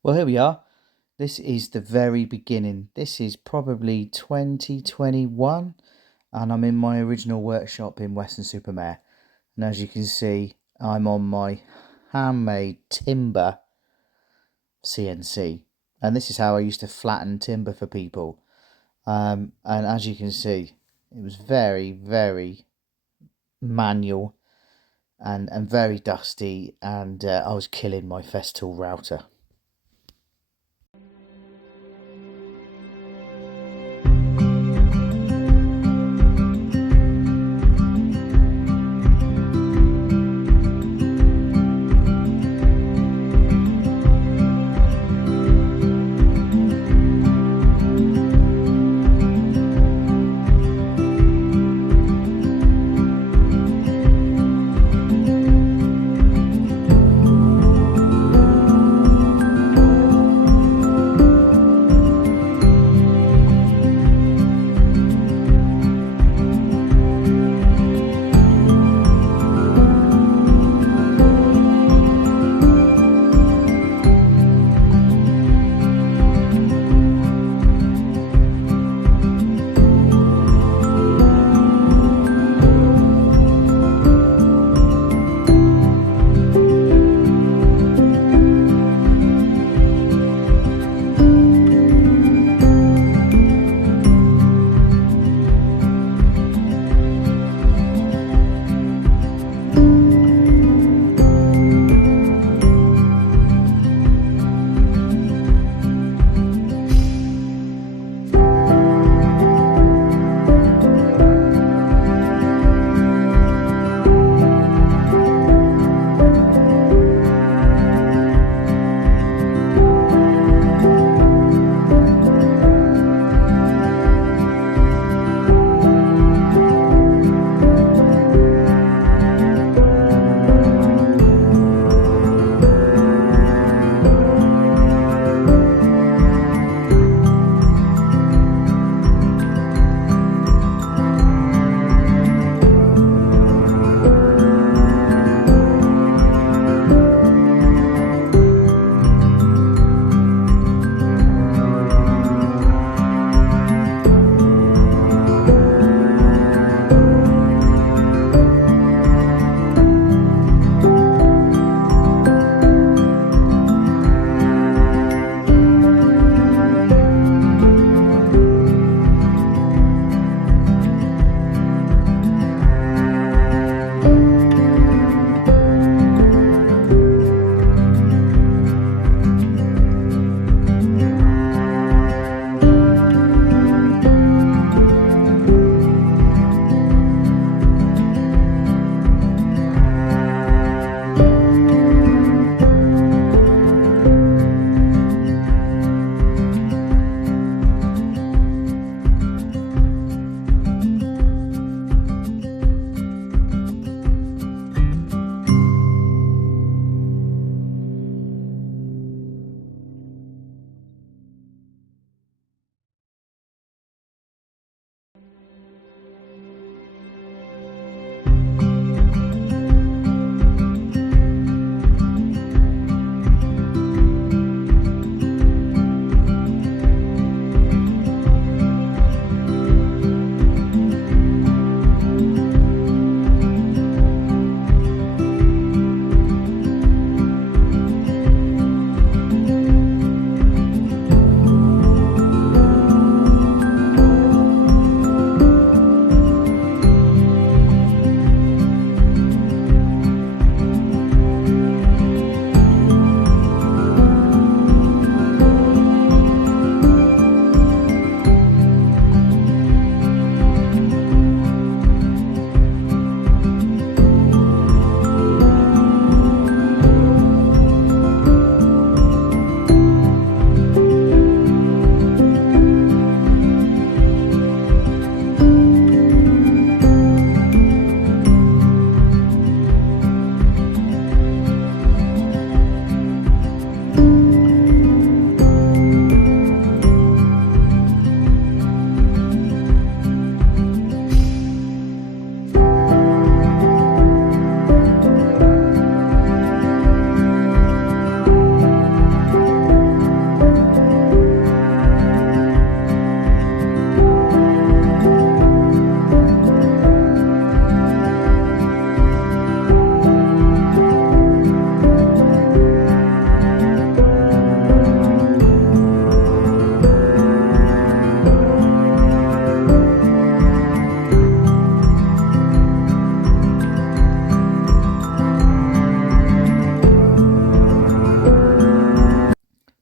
Well, here we are. This is the very beginning. This is probably 2021, and I'm in my original workshop in Weston-super-Mare. And as you can see, I'm on my handmade timber CNC. And this is how I used to flatten timber for people. And as you can see, it was very, very manual and very dusty, and I was killing my Festool router.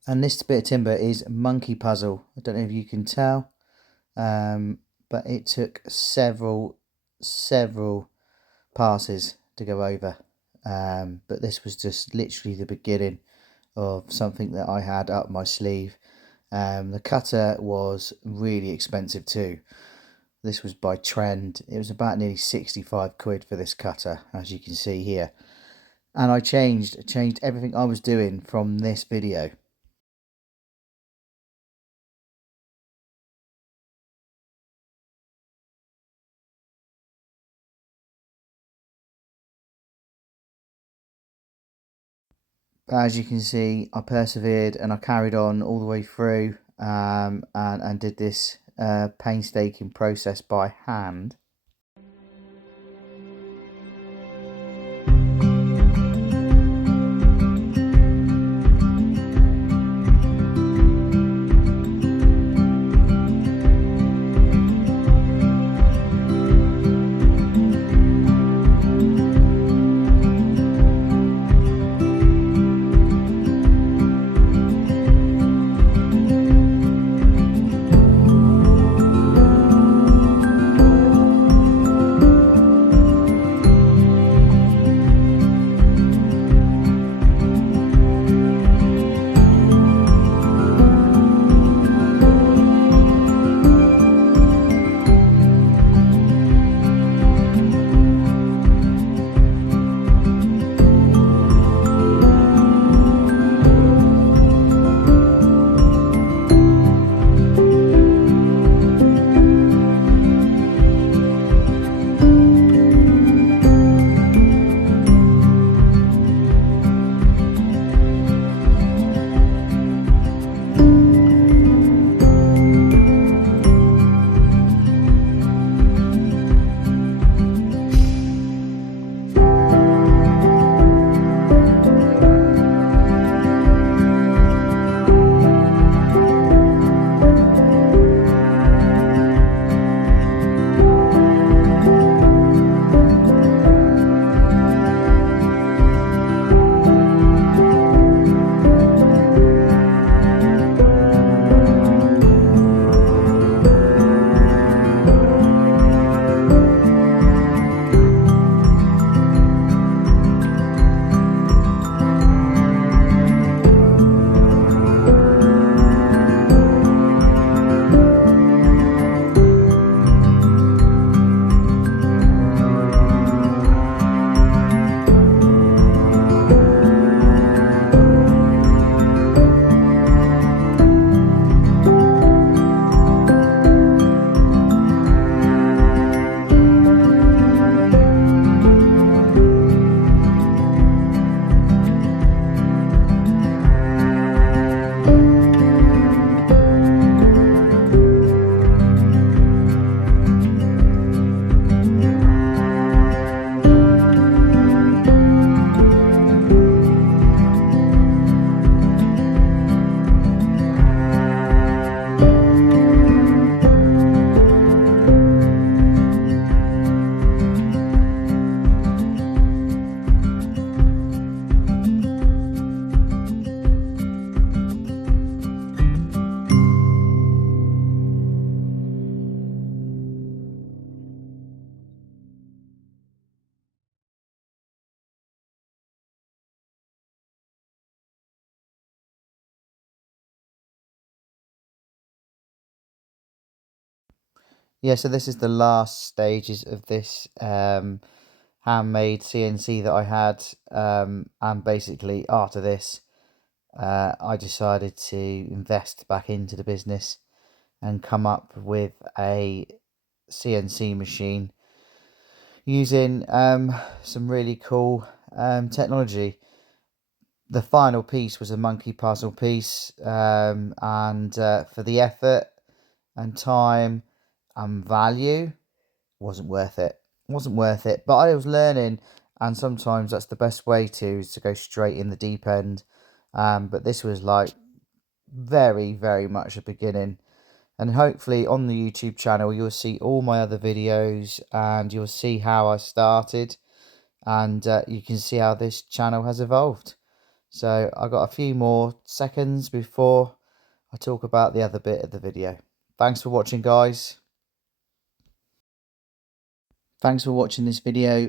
And this bit of timber is Monkey Puzzle. I don't know if you can tell, but it took several passes to go over. But this was just literally the beginning of something that I had up my sleeve. The cutter was really expensive too. This was by Trend. It was about nearly 65 quid for this cutter, as you can see here. And I changed everything I was doing from this video. As you can see, I persevered and I carried on all the way through, and did this painstaking process by hand. Yeah, so this is the last stages of this handmade CNC that I had, and basically after this, I decided to invest back into the business and come up with a CNC machine using some really cool technology. The final piece was a monkey puzzle piece, and for the effort and time and value, wasn't worth it. But I was learning, and sometimes that's the best way is to go straight in the deep end. But this was like very much a beginning, and hopefully on the YouTube channel you'll see all my other videos and you'll see how I started, and you can see how this channel has evolved. So I've got a few more seconds before I talk about the other bit of the video. Thanks for watching, guys. Thanks for watching this video.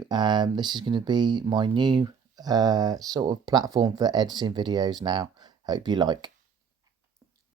This is going to be my new sort of platform for editing videos now. Hope you like.